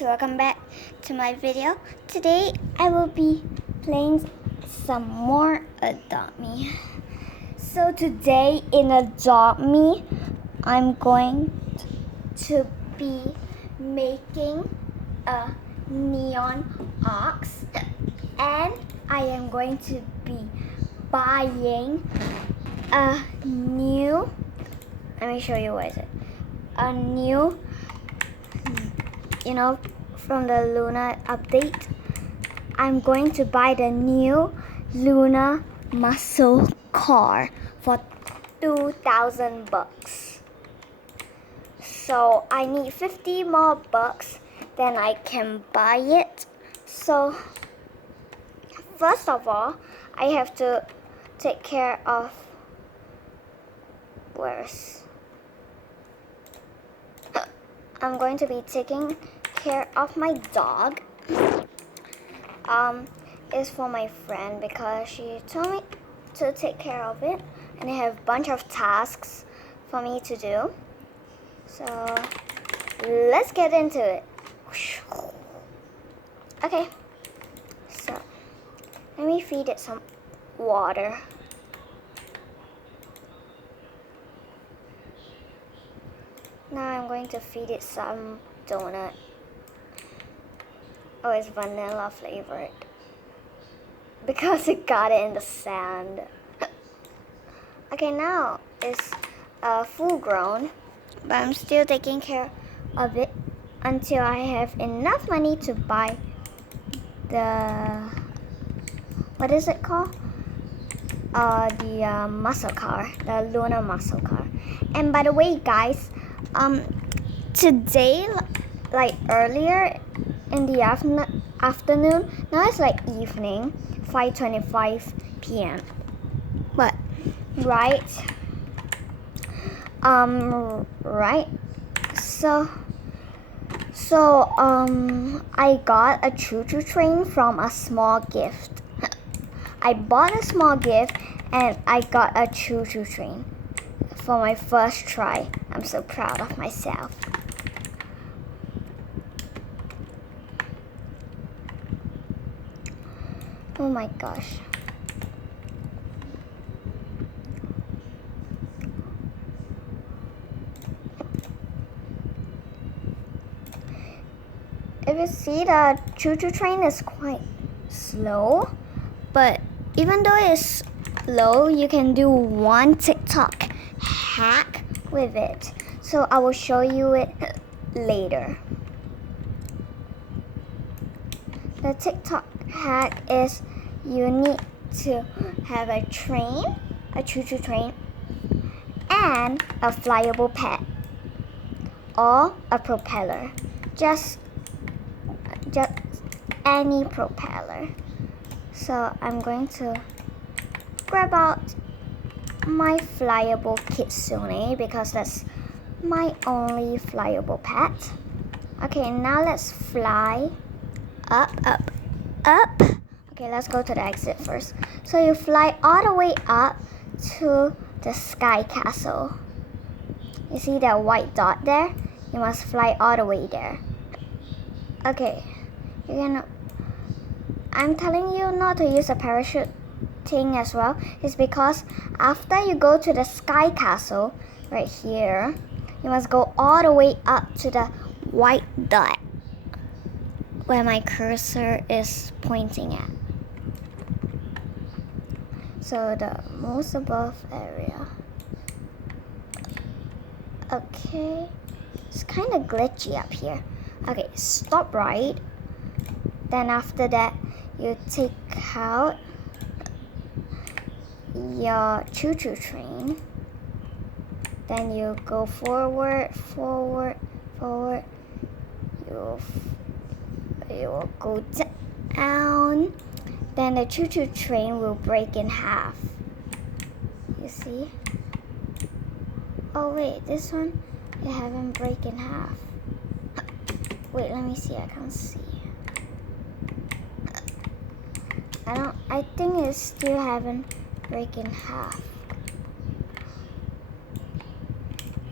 guys, welcome back to my video. Today I will be playing some more Adopt Me. So today in Adopt Me, I'm going to be making a neon ox, and I am going to be buying a new, let me show you what is it, a new, from the Lunar update, I'm going to buy the new Lunar Muscle car for 2,000 bucks. So I need 50 more bucks, then I can buy it. So first of all, I have to take care of I'm going to be taking care of my dog. It's for my friend because she told me to take care of it, and I have a bunch of tasks for me to do. So let's get into it. Okay, so let me feed it some water. Now I'm going to feed it some donut. Oh, it's vanilla flavored because it got it in the sand. Okay, now it's full grown, but I'm still taking care of it until I have enough money to buy the, what is it called? The muscle car, the Lunar Muscle car. And by the way, guys, today, like earlier in the afternoon, now it's like evening, 5:25 p.m. But right, so I got a choo-choo train from a small gift. I bought a small gift and I got a choo-choo train for my first try. I'm so proud of myself. Oh my gosh. If you see, the choo-choo train is quite slow, but even though it's slow, you can do one TikTok hack with it. So I will show you it later. The TikTok hack is you need to have a train, a choo-choo train, and a flyable pet or a propeller. Just any propeller. So I'm going to grab out my flyable kitsune because that's my only flyable pet. Okay, now let's fly up. Okay, let's go to the exit first. So you fly all the way up to the sky castle. You see that white dot there? You must fly all the way there. Okay, I'm telling you not to use a parachute thing as well. It's because after you go to the sky castle right here, you must go all the way up to the white dot where my cursor is pointing at. So the most above area. Okay, it's kind of glitchy up here. Okay, stop right. Then after that, you take out your choo-choo train. Then you go forward. You will go down. Then the choo-choo train will break in half. You see? Oh wait, this one you haven't break in half. Wait, let me see. I can't see. I think it still haven't break in half.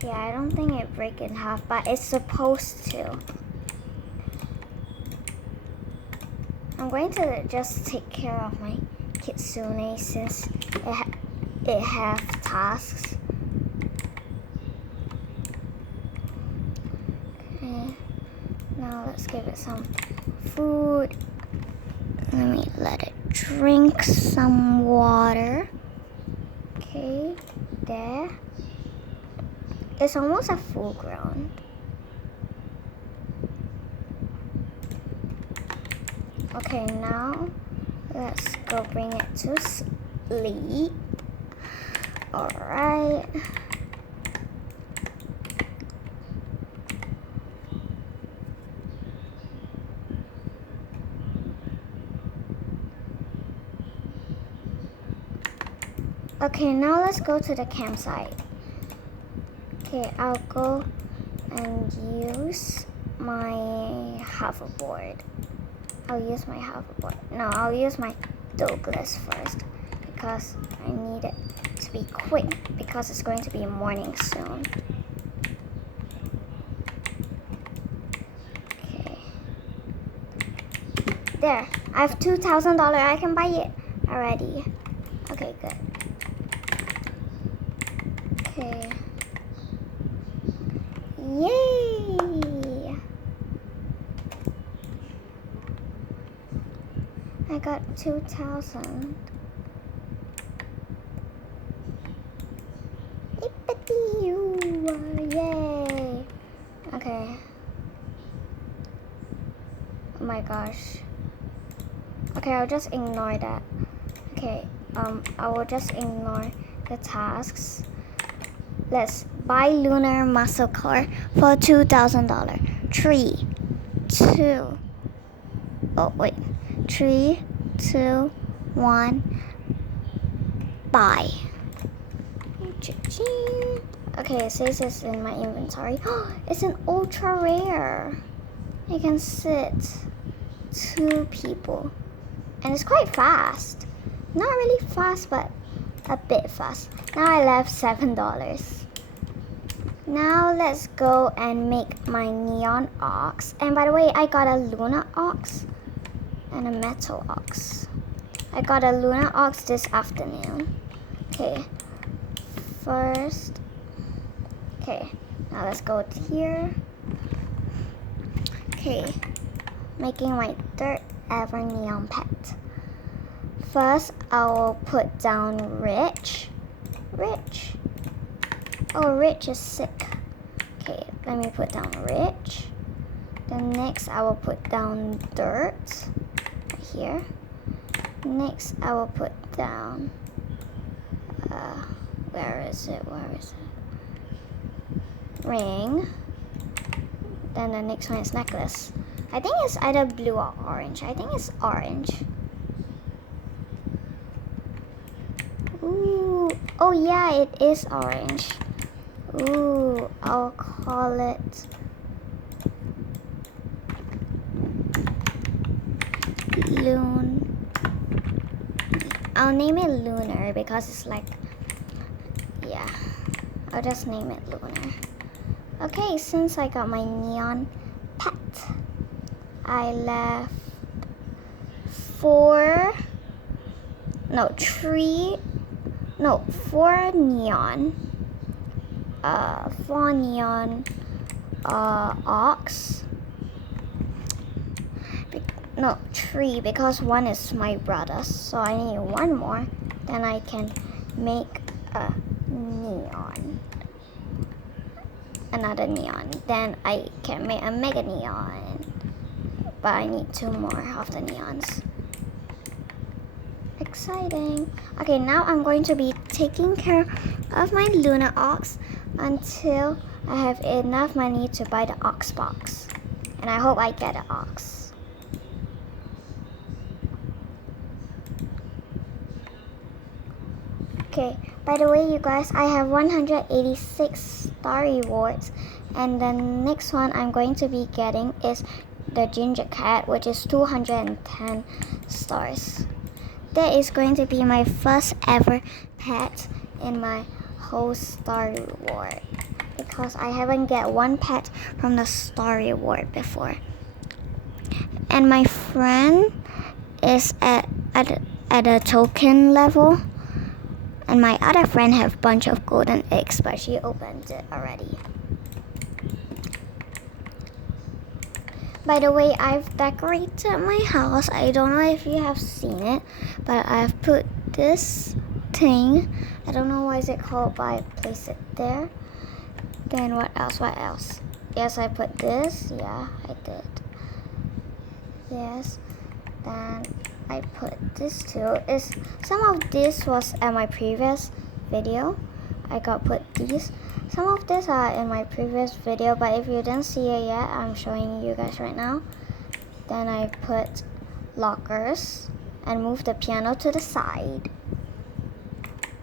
Yeah, I don't think it break in half, but it's supposed to. I'm going to just take care of my kitsune since it have tasks. Okay, now let's give it some food. Let me let it drink some water. Okay, there. It's almost a full grown. Okay, now let's go bring it to sleep. Alright. Okay, now let's go to the campsite. Okay, I'll go and use my hoverboard. I'll use my hoverboard. No, I'll use my Douglas first because I need it to be quick because it's going to be morning soon. Okay. There, I have $2,000. I can buy it already. Okay, good. Okay. Yay! I got 2,000. Yay! Okay. Oh my gosh. Okay, I'll just ignore that. Okay, I will just ignore the tasks. Let's buy Lunar Muscle car for $2,000. 3, 2. Oh wait. 3, 2, 1. Buy. Okay, it says it's in my inventory. It's an ultra rare. I can sit 2 people. And it's quite fast. Not really fast, but a bit fast. Now I left $7. Now let's go and make my neon ox. And by the way, I got a lunar ox and a metal ox. I got a lunar ox this afternoon. Okay, first. Okay, now let's go here. Okay, making my third ever neon pet. First, I will put down Rich. Rich. Oh, Rich is sick. Okay, let me put down Rich. Then next, I will put down Dirt. Right here. Next, I will put down... where is it? Ring. Then the next one is necklace. I think it's either blue or orange. I think it's orange. Ooh. Oh yeah, it is orange. Ooh, I'll call it I'll name it Lunar because it's like, yeah, I'll just name it Lunar. Okay, since I got my neon pet, I left 4 neon ox. No, 3 because 1 is my brother, so I need 1 more. Then I can make a neon. Another neon. Then I can make a mega neon. But I need 2 more of the neons. Exciting. Okay, now I'm going to be taking care of my Lunar Ox until I have enough money to buy the Ox box. And I hope I get an Ox. Okay, by the way, you guys, I have 186 star rewards, and the next one I'm going to be getting is the Ginger Cat, which is 210 stars. That is going to be my first ever pet in my whole star reward, because I haven't get 1 pet from the star reward before. And my friend is at a token level, and my other friend have a bunch of golden eggs, but she opened it already. By the way, I've decorated my house. I don't know if you have seen it, but I've put this thing. I don't know what is it called, but I placed it there. Then what else? Yes, I put this. Yeah, I did. Yes. Then I put this too. Some of this was at my previous video. I got put these. Some of these are in my previous video, but if you didn't see it yet, I'm showing you guys right now. Then I put lockers and moved the piano to the side.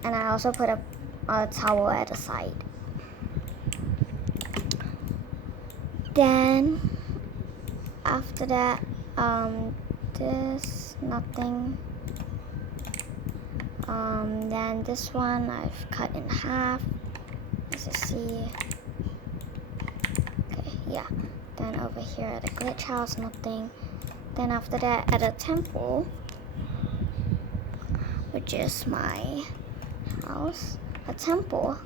And I also put a towel at the side. Then after that, this, nothing. Then this one I've cut in half, as you see. Okay, yeah. Then over here at the glitch house, nothing. Then after that, at a temple, which is my house, a temple,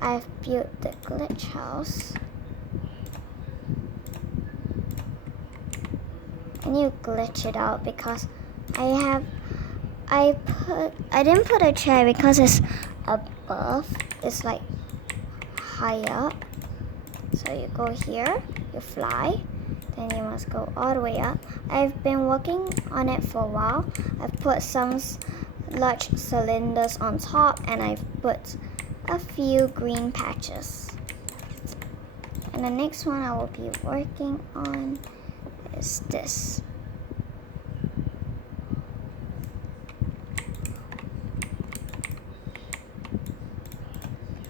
I've built the glitch house. And you glitch it out because I didn't put a chair because it's above. It's like high up. So you go here, you fly, then you must go all the way up. I've been working on it for a while. I've put some large cylinders on top, and I've put a few green patches. And the next one I will be working on is this.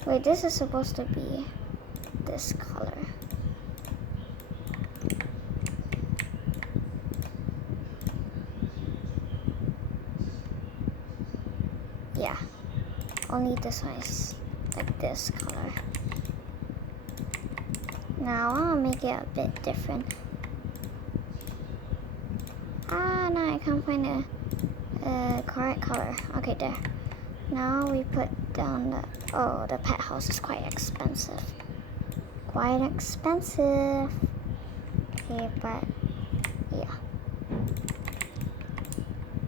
Wait, this is supposed to be this color. Yeah, only this one is like this color. Now I'll make it a bit different. No, I can't find the correct color. Okay, there. Now we put down the pet house is quite expensive. Quite expensive. Okay, but yeah.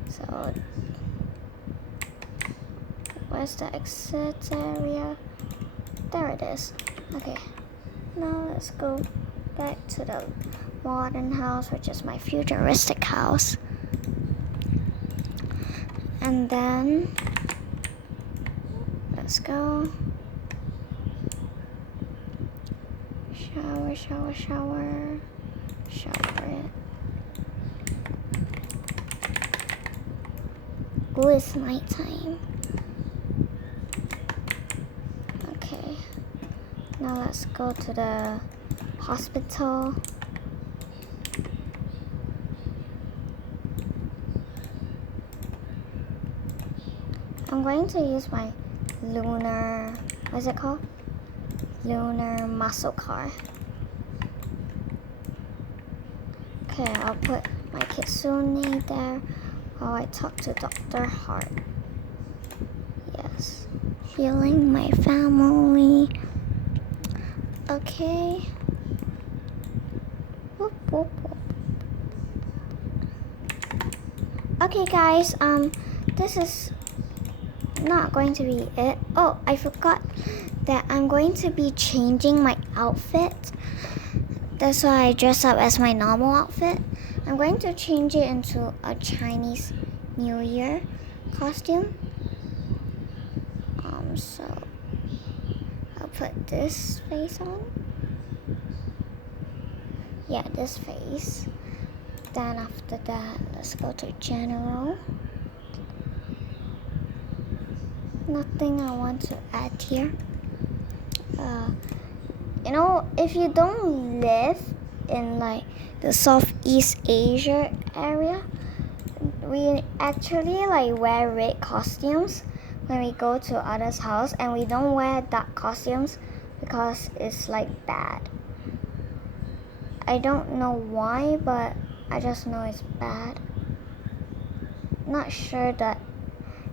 So where's the exit area? There it is. Okay. Now let's go back to the modern house, which is my futuristic house. And then let's go. Shower it. Ooh, it's nighttime. Okay. Now let's go to the hospital. I'm going to use my Lunar, what's it called? Lunar Muscle car. Okay, I'll put my kitsune there while I talk to Dr. Hart. Yes. Healing my family. Okay. Whoop, whoop, whoop. Okay guys, this is not going to be it. Oh, I forgot that I'm going to be changing my outfit. That's why I dress up as my normal outfit. I'm going to change it into a Chinese New Year costume. So I'll put this face on. Yeah, this face. Then after that, let's go to general. Nothing I want to add here. You know, if you don't live in like the Southeast Asia area, we actually like wear red costumes when we go to others' house, and we don't wear dark costumes because it's like bad. I don't know why, but I just know it's bad. Not sure the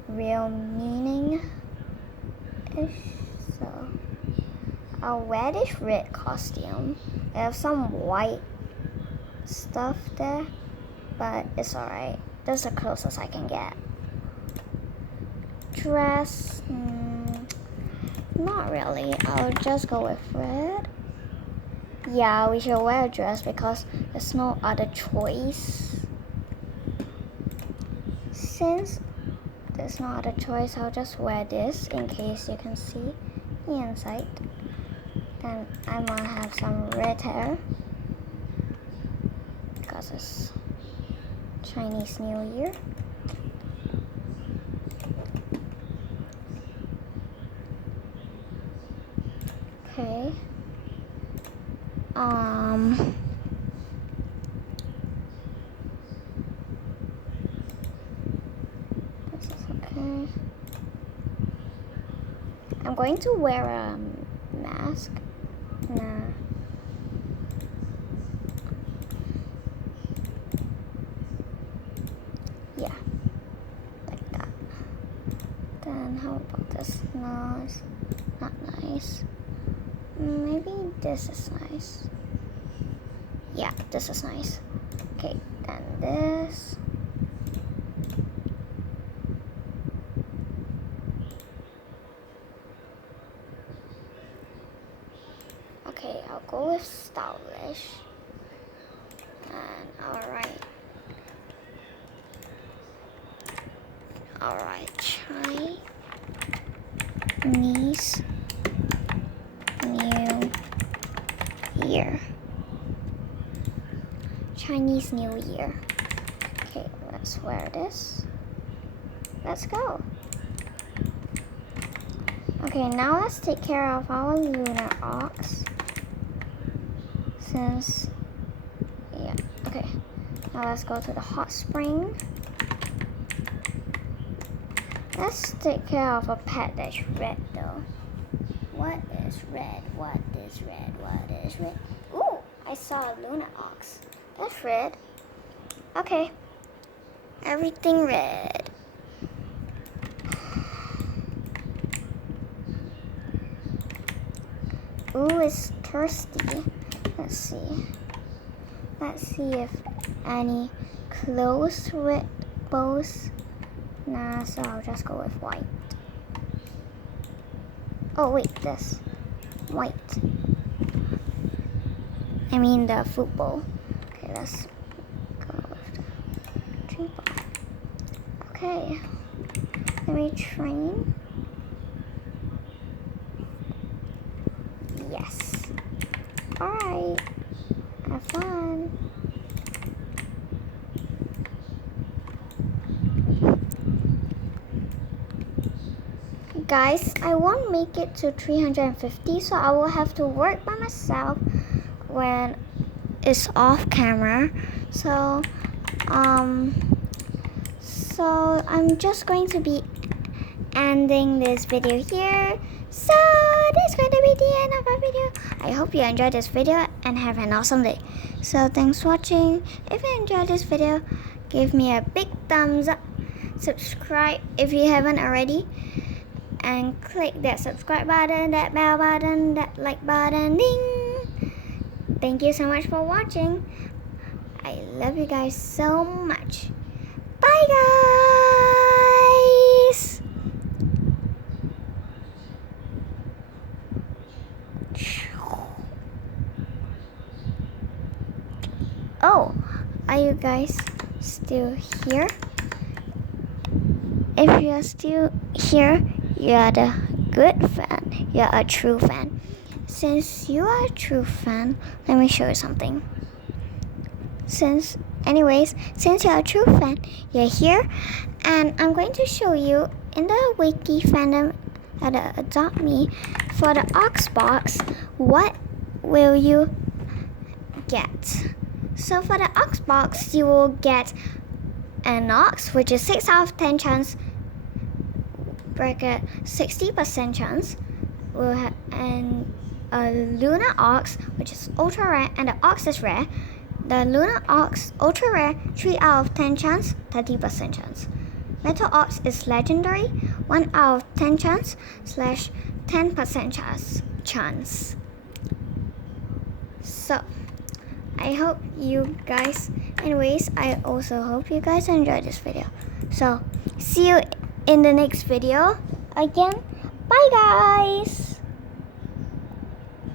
real meaning is, so I'll wear this red costume. I have some white stuff there, but it's alright. That's the closest I can get. Dress, not really. I'll just go with red. Yeah, we should wear a dress because there's no other choice. Since there's no other choice, I'll just wear this in case you can see the inside. And I'm gonna have some red hair because it's Chinese New Year. Okay. This is okay. I'm going to wear a mask. Nah. Yeah. Like that. Then how about this? No, it's not nice. Maybe this is nice. Yeah, this is nice. Okay, then this. Okay, I'll go with stylish. And alright, Chinese New Year. Chinese New Year. Okay, let's wear this. Let's go. Okay, now let's take care of our lunar ox. Since, yeah, okay. Now let's go to the hot spring. Let's take care of a pet that's red though. What is red? What is red? What is red? Ooh, I saw a lunar ox. That's red. Okay. Everything red. Ooh, it's thirsty. Let's see. Let's see if any clothes with bows. Nah, so I'll just go with white. Oh wait, this. White. I mean the football. Okay, let's go with the tree ball. Okay. Let me train. Yes. Alright. Have fun. Guys, I won't make it to 350, so I will have to work by myself when it's off camera. So I'm just going to be ending this video here. So that's going to be the end of our video. I hope you enjoyed this video and have an awesome day. So thanks for watching. If you enjoyed this video, give me a big thumbs up. Subscribe if you haven't already. And click that subscribe button, that bell button, that like button, ding! Thank you so much for watching. I love you guys so much. Bye guys! Oh, are you guys still here? If you are still here, you are the good fan. You are a true fan. Since you are a true fan, let me show you something. Since you are a true fan, you're here, and I'm going to show you in the wiki fandom at Adopt Me for the Ox box. What will you get? So for the Ox box, you will get an ox, which is 6 out of 10 chance, bracket 60% chance. We'll have a lunar ox, which is ultra rare, and the ox is rare. The Lunar Ox, ultra rare, 3 out of 10 chance, 30% chance. Metal Ox is legendary, 1 out of 10 chance slash 10% chance. So, I hope you guys, anyways, I also hope you guys enjoyed this video. So, see you in the next video again. Bye guys!